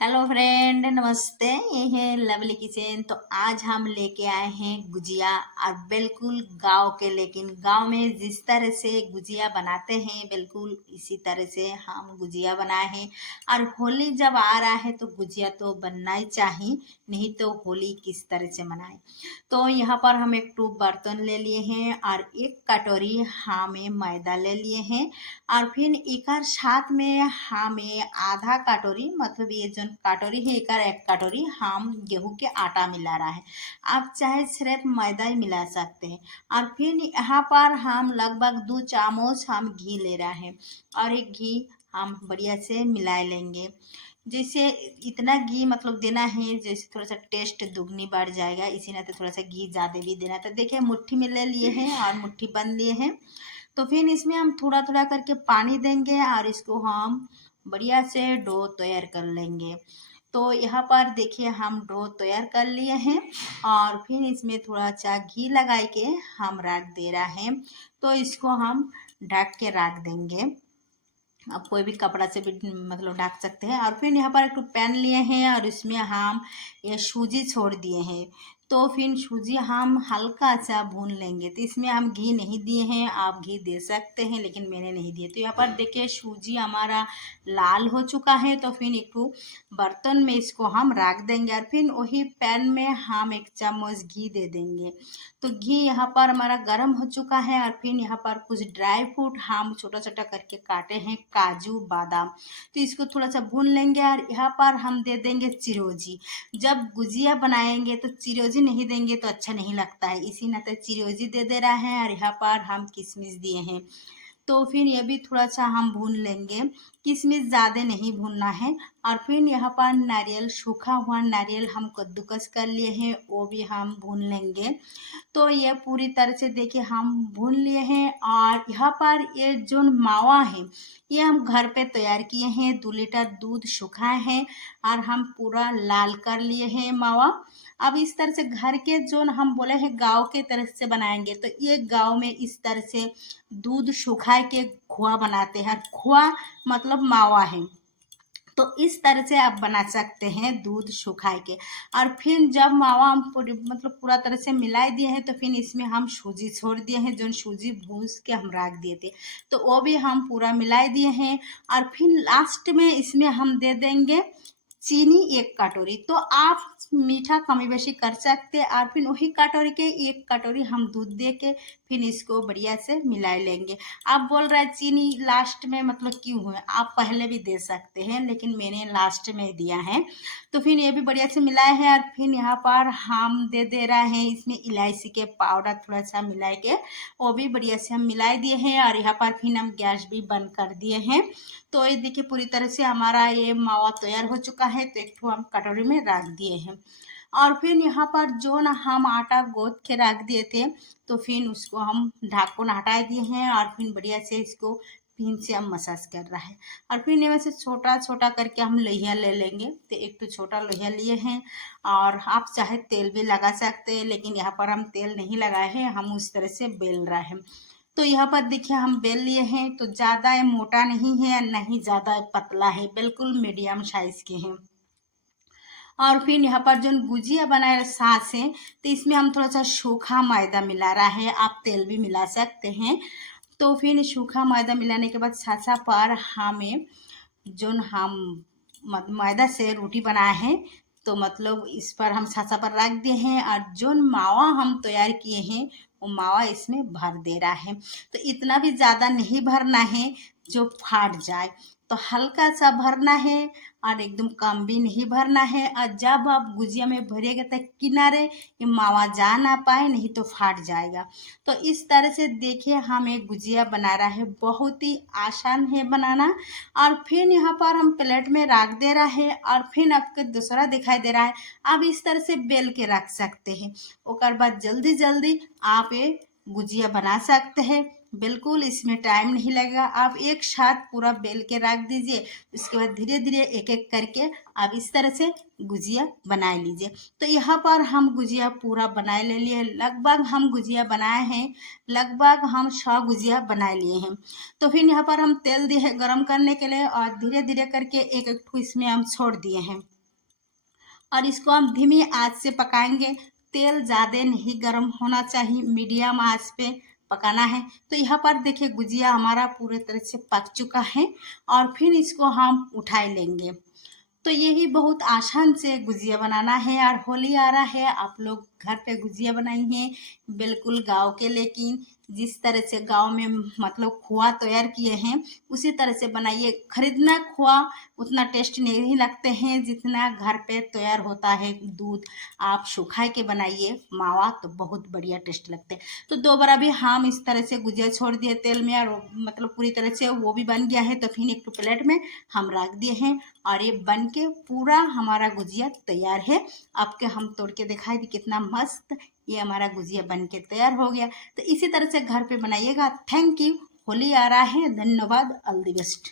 Hello friend, नमस्ते। ये है लवली किचन। तो आज हम लेके आए हैं गुजिया, और बिल्कुल गांव के, लेकिन गांव में जिस तरह से गुजिया बनाते हैं बिल्कुल इसी तरह से हम गुजिया बनाए हैं। और होली जब आ रहा है तो गुजिया तो बनना ही चाहिए, नहीं तो होली किस तरह से मनाए। तो यहाँ पर हम एक टूप बर्तन ले लिए हैं और एक कटोरी हमें मैदा ले लिए हैं। और फिर एक साथ में हमें आधा कटोरी, मतलब ये जो कटोरी है एक कटोरी हम गेहूं के आटा मिला रहा है। आप चाहे सिर्फ मैदा ही मिला सकते हैं। और फिर यहाँ पर हम लगभग 2 चम्मच हम घी ले रहा है, और एक घी हम बढ़िया से मिला लेंगे। जैसे इतना घी मतलब देना है जैसे थोड़ा सा टेस्ट दुगनी बढ़ जाएगा, इसी ना तो थोड़ा सा घी ज़्यादा भी देना। तो देखिए मुट्ठी में ले लिए हैं और मुट्ठी बन लिए हैं। तो फिर इसमें हम थोड़ा थोड़ा करके पानी देंगे और इसको हम बढ़िया से डो तैयार कर लेंगे। तो यहाँ पर देखिए हम डो तैयार कर लिए हैं, और फिर इसमें थोड़ा सा घी लगा के हम रख दे रहा है। तो इसको हम ढक के रख देंगे। आप कोई भी कपड़ा से भी मतलब ढक सकते हैं। और फिर यहाँ पर एक पैन लिए हैं और इसमें हम ये सूजी छोड़ दिए हैं। तो फिर सूजी हम हल्का सा भून लेंगे। तो इसमें हम घी नहीं दिए हैं, आप घी दे सकते हैं लेकिन मैंने नहीं दिए। तो यहाँ पर देखिए सूजी हमारा लाल हो चुका है। तो फिर एक बर्तन में इसको हम रख देंगे, और फिर वही पैन में हम 1 चम्मच घी दे देंगे। तो घी यहाँ पर हमारा गर्म हो चुका है, और फिर यहाँ पर कुछ ड्राई फ्रूट हम छोटा छोटा करके काटे हैं, काजू बादाम। तो इसको थोड़ा सा भून लेंगे, और यहाँ पर हम दे देंगे चिरौंजी। जब गुजिया बनाएंगे तो चिरौंजी नहीं देंगे तो अच्छा नहीं लगता है, इसी नाते चिरौंजी दे रहा है। और यहाँ पर हम किशमिश दिए हैं। तो फिर ये भी थोड़ा सा हम भून लेंगे, किशमिश ज़्यादा नहीं भूनना है। और फिर यहाँ पर नारियल, सूखा हुआ नारियल हम कद्दूकस कर लिए हैं, वो भी हम भून लेंगे। तो ये पूरी तरह से देखिए हम भून लिए हैं। और यहाँ पर ये जो मावा है ये हम घर पे तैयार किए हैं। 2 लीटर दूध सुखाए हैं और हम पूरा लाल कर लिए हैं मावा। अब इस तरह से घर के जो हम बोले हैं गांव के तरह से बनाएंगे, तो ये गांव में इस तरह से दूध सुखा के खोआ बनाते हैं। खोआ मतलब मावा है। तो इस तरह से आप बना सकते हैं दूध सुखा के। और फिर जब मावा हम पूरी मतलब पूरा तरह से मिला दिए हैं, तो फिर इसमें हम सूजी छोड़ दिए हैं, जो सूजी भूज के हम रख दिए थे, तो वो भी हम पूरा मिला दिए हैं। और फिर लास्ट में इसमें हम दे देंगे चीनी 1 कटोरी। तो आप मीठा कमी बेशी कर सकते हैं। और फिर वही कटोरी के 1 कटोरी हम दूध दे के फिर इसको बढ़िया से मिला लेंगे। आप बोल रहे हैं चीनी लास्ट में मतलब क्यों हुआ, आप पहले भी दे सकते हैं लेकिन मैंने लास्ट में दिया है। तो फिर ये भी बढ़िया से मिलाए हैं, और फिर यहाँ पर हम दे रहे हैं इसमें इलायची के पाउडर थोड़ा सा मिला के, वो भी बढ़िया से हम मिला दिए हैं। और यहाँ पर फिर हम गैस भी बंद कर दिए हैं। तो ये देखिए पूरी तरह से हमारा ये मावा तैयार हो चुका है। तो एक हम कटोरी में रख दिए हैं। और फिर यहाँ पर जो ना हम आटा गूंथ के रख दिए थे, तो फिर उसको हम ढक्कन हटा दिए हैं, और फिर बढ़िया से इसको पिन से हम मसाज कर रहा है। और फिर इनमें से छोटा छोटा करके हम लोहिया ले लेंगे। तो एक तो छोटा लोहिया लिए हैं, और आप चाहे तेल भी लगा सकते हैं, लेकिन यहाँ पर हम तेल नहीं लगाए हैं, हम उस तरह से बेल रहे हैं। तो यहाँ पर देखिए हम बेल लिए हैं। तो ज़्यादा मोटा नहीं है, नहीं ज़्यादा पतला है, बिल्कुल मीडियम साइज के हैं। और फिर यहाँ पर जो गुजिया बनाए सास है, तो इसमें हम थोड़ा सा सूखा मैदा मिला रहा है, आप तेल भी मिला सकते हैं। तो फिर सूखा मैदा मिलाने के बाद सासा पर हमें जो हम मैदा से रोटी बनाए हैं, तो मतलब इस पर हम सासा पर रख दिए हैं, और जो मावा हम तैयार किए हैं वो मावा इसमें भर दे रहा है। तो इतना भी ज़्यादा नहीं भरना है जो फाट जाए, तो हल्का सा भरना है, और एकदम कम भी नहीं भरना है। और जब आप गुजिया में भरेगा तो किनारे ये मावा जा ना पाए, नहीं तो फाट जाएगा। तो इस तरह से देखिए हम एक गुजिया बना रहा है, बहुत ही आसान है बनाना। और फिर यहाँ पर हम प्लेट में रख दे रहा है, और फिर आपको दूसरा दिखाई दे रहा है, आप इस तरह से बेल के रख सकते हैं। उसके बाद जल्दी जल्दी आप ये गुजिया बना सकते हैं। बिल्कुल इसमें टाइम नहीं लगेगा। आप एक साथ पूरा बेल के रख दीजिए, उसके बाद धीरे धीरे एक एक करके आप इस तरह से गुजिया बना लीजिए। तो यहाँ पर हम गुजिया पूरा बना ले लिए, लगभग हम गुजिया बनाए हैं, लगभग हम 100 गुजिया बना लिए हैं। तो फिर यहाँ पर हम तेल दिए हैं गरम करने के लिए और धीरे धीरे करके एक एक ठो इसमें हम छोड़ दिए हैं और इसको हम धीमी आंच से पकाएंगे। तेल ज़्यादा नहीं गर्म होना चाहिए, मीडियम आंच पे पकाना है। तो यहाँ पर देखिए गुजिया हमारा पूरे तरह से पक चुका है और फिर इसको हम उठा लेंगे। तो यही बहुत आसान से गुजिया बनाना है। और होली आ रहा है, आप लोग घर पे गुजिया बनाइए बिल्कुल गांव के, लेकिन जिस तरह से गांव में मतलब खोआ तैयार किए हैं उसी तरह से बनाइए। खरीदना खोआ उतना टेस्ट नहीं लगते हैं जितना घर पे तैयार होता है दूध। आप सुखा के बनाइए मावा तो बहुत बढ़िया टेस्ट लगते हैं। तो दो बार अभी हम इस तरह से गुजिया छोड़ दिए तेल में और मतलब पूरी तरह से वो भी बन गया है। तो फिर एक प्लेट में हम रख दिए हैं और ये बन के पूरा हमारा गुजिया तैयार है। आपके हम तोड़ के दिखाई दी कितना मस्त ये हमारा गुजिया बन के तैयार हो गया। तो इसी तरह से घर पे बनाइएगा। Thank you. होली आ रहा है, धन्यवाद, ऑल द बेस्ट।